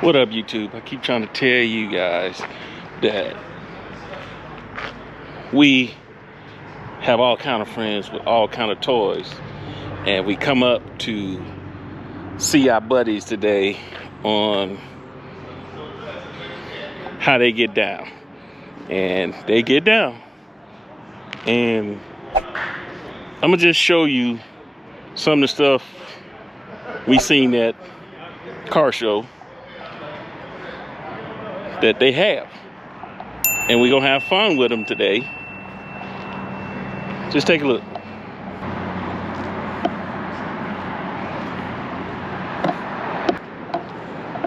What up, YouTube? I keep trying to tell you guys that we have all kind of friends with all kind of toys, and we come up to see our buddies today on how they get down. And they get down, and I'm gonna just show you some of the stuff we seen at car show that they have, and we're gonna have fun with them today. Just take a look.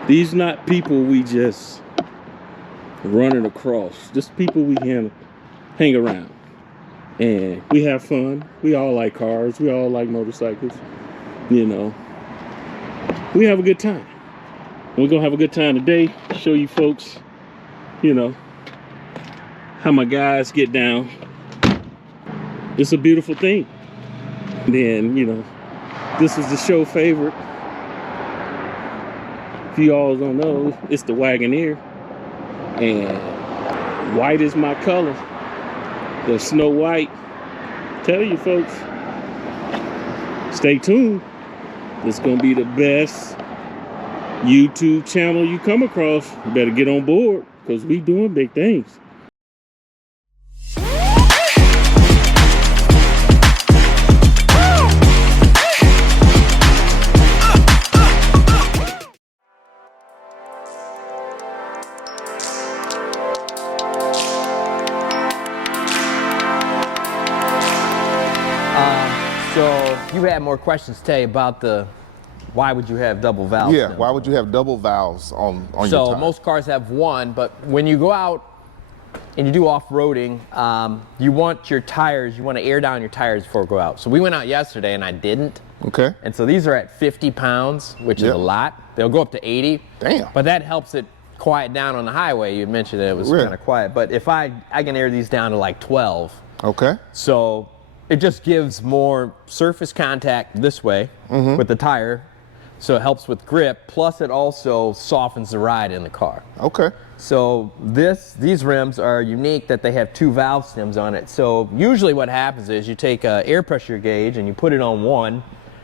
These not people we just running across. Just people we can hang around, and we have fun. We all like cars. We all like motorcycles. You know, we have a good time. We're gonna have a good time today. Show you folks, you know, how my guys get down. It's a beautiful thing. And then, you know, this is the show favorite. If you all don't know, it's the Wagoneer, and white is my color. The Snow White. Tell you folks, stay tuned. It's gonna be the best YouTube channel you come across. You better get on board, because we doing big things. So you had more questions today about the why would you have double valves? Yeah, why would you have double valves on your tire? So most cars have one, but when you go out and you do off-roading, you want your tires, you want to air down your tires before you go out. So we went out yesterday and I didn't. Okay. And so these are at 50 pounds, which is a lot. They'll go up to 80. Damn. But that helps it quiet down on the highway. You mentioned that it was Really? kind of quiet. But if I can air these down to like 12. Okay. So it just gives more surface contact this way with the tire. So it helps with grip, plus it also softens the ride in the car. Okay. So these rims are unique that they have two valve stems on it. So usually what happens is you take an air pressure gauge and you put it on one,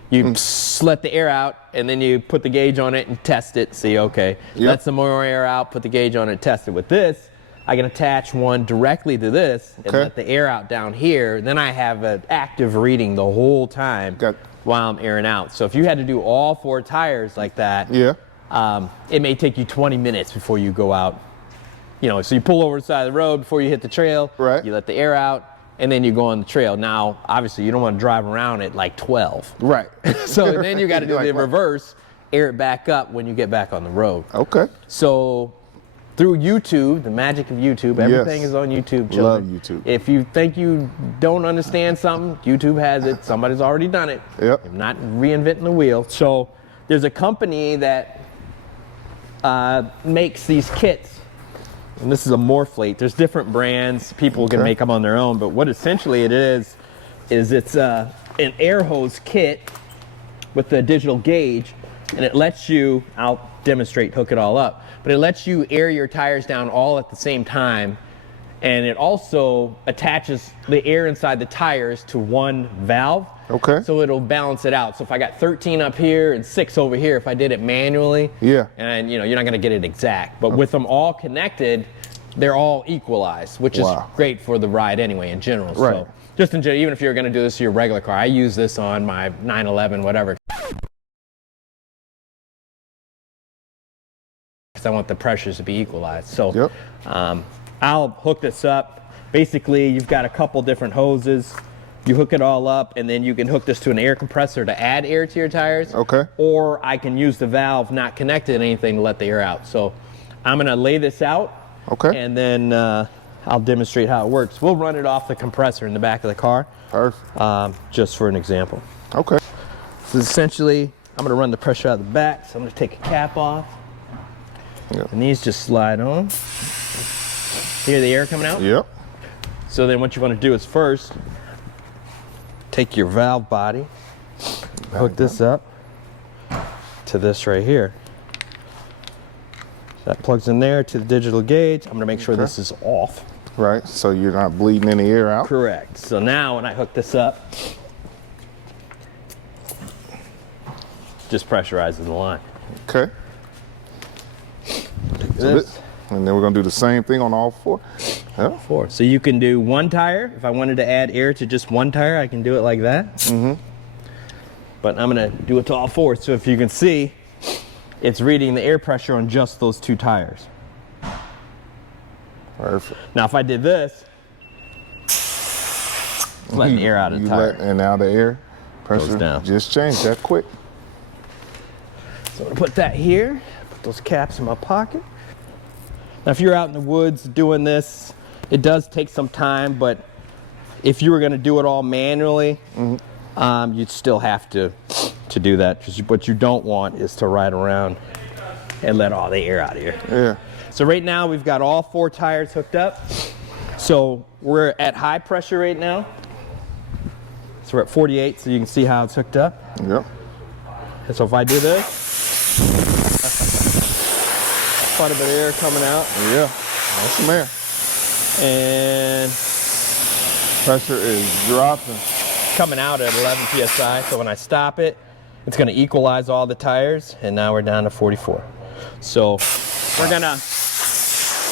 you let the air out, and then you put the gauge on it and test it, see, okay, let some more air out, put the gauge on it, test it. With this, I can attach one directly to this and let the air out down here. Then I have an active reading the whole time while I'm airing out. So if you had to do all four tires like that, it may take you 20 minutes before you go out. You know, so you pull over the side of the road before you hit the trail, you let the air out, and then you go on the trail. Now, obviously, you don't want to drive around at like 12. Right. So then you got to do the reverse, air it back up when you get back on the road. Okay. So through YouTube, the magic of YouTube, everything is on YouTube, children. Love YouTube. If you think you don't understand something, YouTube has it. Somebody's already done it. Yep. I'm not reinventing the wheel. So there's a company that makes these kits. And this is a Morphlate. There's different brands. People can make them on their own. But what essentially it is it's an air hose kit with the digital gauge. And it lets you, I'll demonstrate, hook it all up. But it lets you air your tires down all at the same time. And it also attaches the air inside the tires to one valve. Okay. So it'll balance it out. So if I got 13 up here and 6 over here, if I did it manually, and you know, you're not gonna get it exact. But with them all connected, they're all equalized, which is great for the ride anyway in general. So just in general, even if you're gonna do this to your regular car, I use this on my 911, whatever. Because I want the pressures to be equalized. So I'll hook this up. Basically, you've got a couple different hoses. You hook it all up, and then you can hook this to an air compressor to add air to your tires. Okay. Or I can use the valve not connected to anything to let the air out. So I'm gonna lay this out. Okay. And then I'll demonstrate how it works. We'll run it off the compressor in the back of the car. Perfect. Just for an example. Okay. So essentially, I'm gonna run the pressure out of the back. So I'm gonna take a cap off. And these just slide on. Hear the air coming out? Yep. So then what you want to do is first take your valve body, hook this up to this right here. That plugs in there to the digital gauge. I'm gonna make sure this is off. Right, so you're not bleeding any air out. Correct. So now when I hook this up, just pressurizes the line. Okay. And then we're gonna do the same thing on all four. Yeah. Four. So you can do one tire. If I wanted to add air to just one tire, I can do it like that. Mm-hmm. But I'm gonna do it to all four. So if you can see, it's reading the air pressure on just those 2 tires. Perfect. Now if I did this, it's letting the air out of the tire. And now the air pressure Goes down. just changed that quick. So I'm gonna put that here, put those caps in my pocket. Now if you're out in the woods doing this, it does take some time, but if you were gonna do it all manually, you'd still have to do that. Because what you don't want is to ride around and let all the air out of here. Yeah. So right now we've got all 4 tires hooked up. So we're at high pressure right now. So we're at 48, so you can see how it's hooked up. Yep. And so if I do this, quite a bit of air coming out. Yeah. That's some air. And Pressure is dropping. coming out at 11 psi. So when I stop it, it's going to equalize all the tires, and now we're down to 44. So we're going to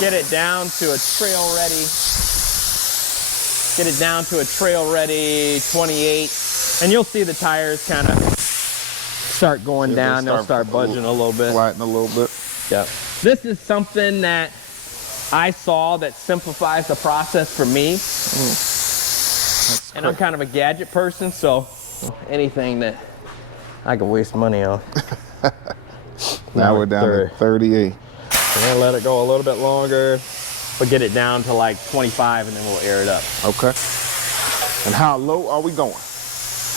get it down to a trail ready. Get it down to a trail ready 28, and you'll see the tires kind of start going down. They'll start budging a little bit. Flatten a little bit. Yeah. This is something that I saw that simplifies the process for me. And I'm kind of a gadget person, so anything that I can waste money on. Now we're down to 38. I'm gonna let it go a little bit longer, but get it down to like 25, and then we'll air it up. Okay. And how low are we going?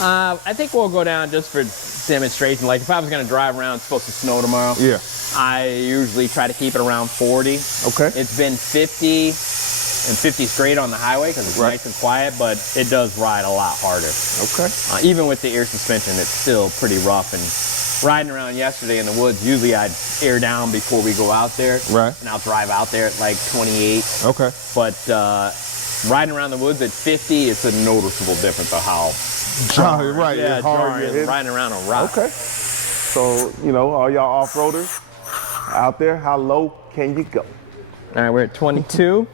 I think we'll go down just for demonstration. Like if I was gonna drive around, it's supposed to snow tomorrow. Yeah. I usually try to keep it around 40. Okay. It's been 50, and 50's great on the highway because it's nice and quiet, but it does ride a lot harder. Okay. Even with the air suspension, it's still pretty rough. And riding around yesterday in the woods, usually I'd air down before we go out there. Right. And I'll drive out there at like 28. Okay. But riding around the woods at 50, it's a noticeable difference of how Jarring, right. yeah, it's hard. jarring is riding around on rock. Okay. So, you know, all y'all off-roaders out there, how low can you go? All right, we're at 22.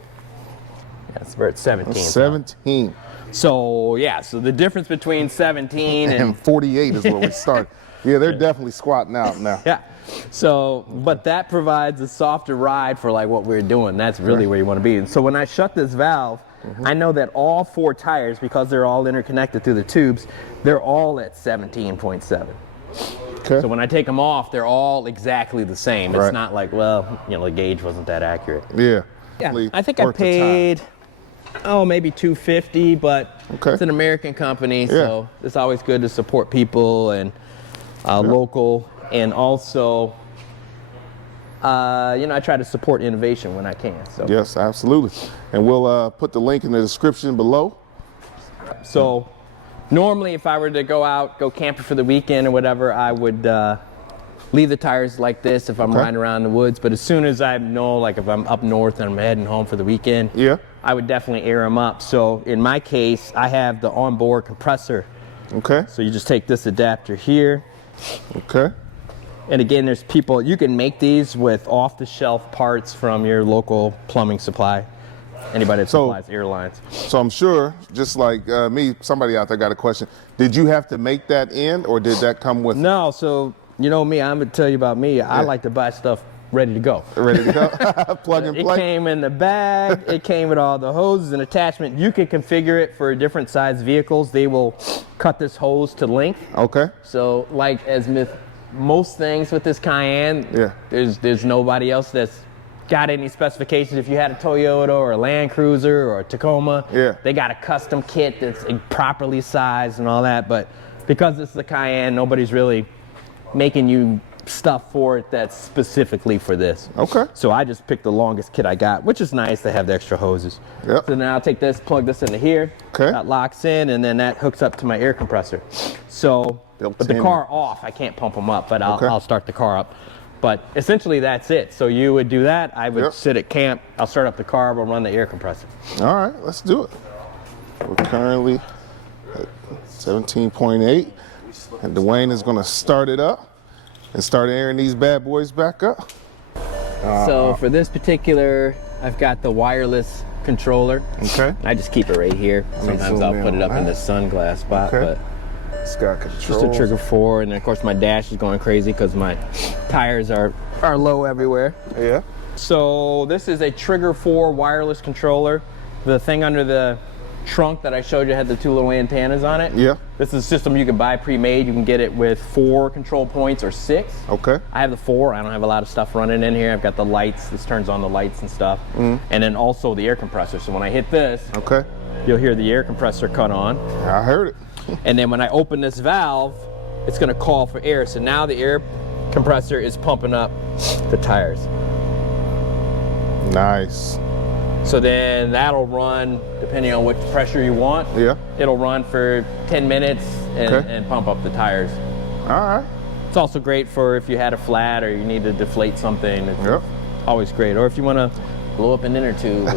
Yes, we're at 17. 17. So, yeah, so the difference between 17 and And 48 is where we started. Yeah, they're definitely squatting out now. yeah. So, but that provides a softer ride for like what we're doing. That's really where you want to be. And so when I shut this valve, I know that all 4 tires, because they're all interconnected through the tubes, they're all at 17.7. Okay. So when I take them off, they're all exactly the same. It's Right. not like, well, you know, the gauge wasn't that accurate. Yeah. Yeah, I think I Worth the time. paid, maybe $250, but Okay. it's an American company, so it's always good to support people and local, and also, you know, I try to support innovation when I can. So, Yes, absolutely. And we'll put the link in the description below. so normally if I were to go camping for the weekend or whatever, I would leave the tires like this if I'm riding around in the woods. But as soon as I know, like if I'm up north and I'm heading home for the weekend, I would definitely air them up. So in my case, I have the onboard compressor. Okay. So you just take this adapter here. Okay. And again, there's people, you can make these with off-the-shelf parts from your local plumbing supply. Anybody that supplies airlines. So I'm sure, just like me, somebody out there got a question. Did you have to make that in, or did that come with? No, so you know me, I'm gonna tell you about me. I like to buy stuff ready to go. Ready to go? Plug and It play? came in the bag. It came with all the hoses and attachment. You can configure it for different size vehicles. They will cut this hose to length. Okay. So like as with most things with this Cayenne, there's nobody else that's got any specifications. If you had a Toyota or a Land Cruiser or a Tacoma, they got a custom kit that's properly sized and all that. But because this is a Cayenne, nobody's really making you stuff for it that's specifically for this. Okay. So I just picked the longest kit I got, which is nice to have the extra hoses. Yep. So now I'll take this, plug this into here. Okay. That locks in, and then that hooks up to my air compressor. So, but the car off, I can't pump them up, but I'll start the car up. But essentially that's it. So you would do that. I would Yep. sit at camp. I'll start up the car. We'll run the air compressor. All right, let's do it. We're currently at 17.8, and Dwayne is going to start it up and start airing these bad boys back up. So for this particular, I've got the wireless controller. Okay. I just keep it right here. Sometimes I'll zoom put in it up on in the that. sunglass spot, Okay. but It's got just control. a trigger 4, and then of course my dash is going crazy because my tires are low everywhere. Yeah. So this is a trigger 4 wireless controller. The thing under the trunk that I showed you had the 2 little antennas on it. Yeah. This is a system you can buy pre-made. You can get it with 4 control points or 6. Okay. I have the 4. I don't have a lot of stuff running in here. I've got the lights. This turns on the lights and stuff. And then also the air compressor. So when I hit this, Okay. you'll hear the air compressor cut on. I heard it. And then when I open this valve, it's gonna call for air. So now the air compressor is pumping up the tires. Nice. So then that'll run, depending on which pressure you want, Yeah. it'll run for 10 minutes and, Okay. and pump up the tires. All right. It's also great for if you had a flat or you need to deflate something. It's Yep. always great. Or if you want to blow up an inner tube, I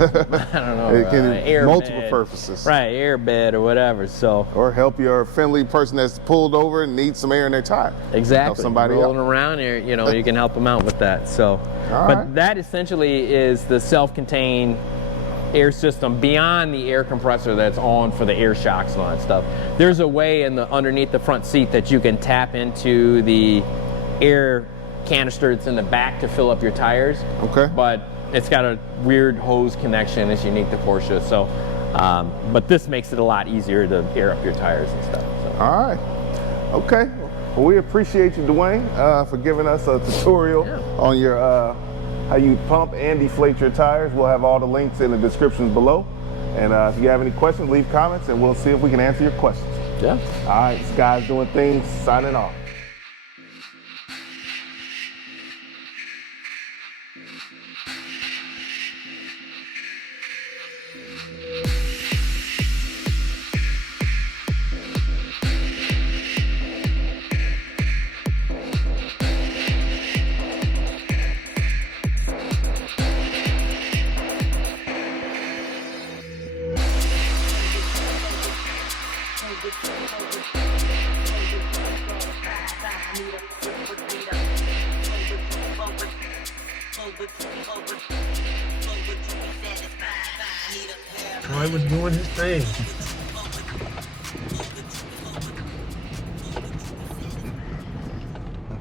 don't know, It can air multiple bed. purposes. Right, air bed or whatever. So Or help your friendly person that's pulled over and needs some air in their tire. exactly, Help somebody rolling out. around here, you know, you can help them out with that. So, All but right. that essentially is the self-contained air system beyond the air compressor that's on for the air shocks and all that stuff. There's a way in the underneath the front seat that you can tap into the air canister that's in the back to fill up your tires. Okay. But it's got a weird hose connection. It's unique to Porsche. So, but this makes it a lot easier to air up your tires and stuff. So. All right. Okay. Well, we appreciate you, Dwayne, for giving us a tutorial on your how you pump and deflate your tires. We'll have all the links in the descriptions below. And if you have any questions, leave comments, and we'll see if we can answer your questions. Yeah. All right, this guy's doing things, signing off. Troy was doing his thing.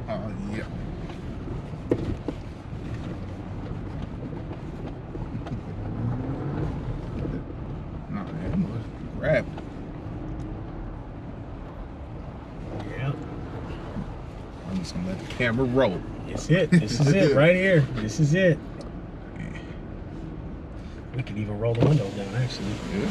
Oh, yeah. No, man, was grab. Yeah, I'm just gonna let the camera roll. it's it. This is it right here. This is it. We could even roll the windows down, actually. Yeah.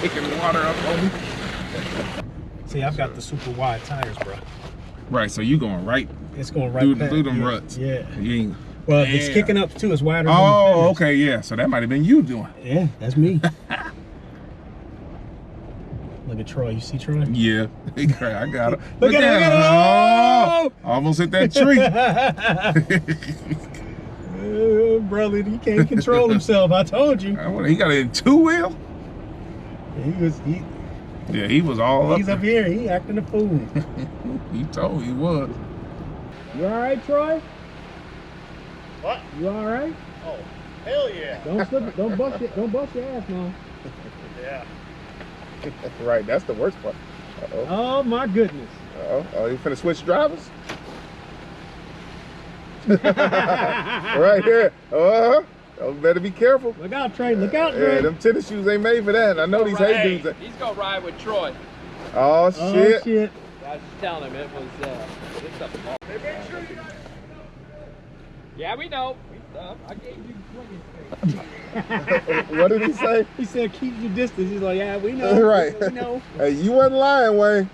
Picking water up on me. See, I've got the super wide tires, bro. Right, so you going right It's going right through, past. through them Yeah, ruts. Yeah. You ain't, Well, it's Damn. kicking up too. It's wider than the oh, fenders. okay, yeah. So that might have been you doing. Yeah, that's me. Look at Troy. You see Troy? Yeah, I got it. Look at him, Oh, almost hit that tree. Brother, he can't control himself. I told you. He got it in 2-wheel. He was all he's up. up here. He acting a fool. He told he was. You all right, Troy? What? You all right? Oh, hell yeah. Don't slip it. Don't bust your ass, man. Yeah. Right, that's the worst part. Uh-oh. Oh my goodness. Uh-oh. Oh, you finna switch drivers? Right here. Oh, better be careful. Look out, Trey. Look out, Yeah, Trey. them tennis shoes ain't made for that. I know these hay dudes. He's gonna ride with Troy. Oh, Oh shit. shit. I was just telling him it was it's up the ball. Yeah, we know. I gave you plenty. What did he say? He said keep your distance. He's like, yeah, we know. Right. We know. Hey, you wasn't lying, Wayne.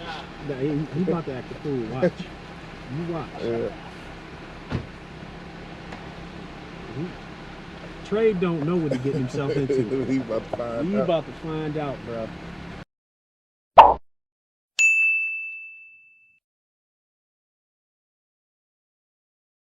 Nah, he about to act a fool. Watch. You watch. Yeah. Trey don't know what he's getting himself into. He about to find He out. about to find out, bro.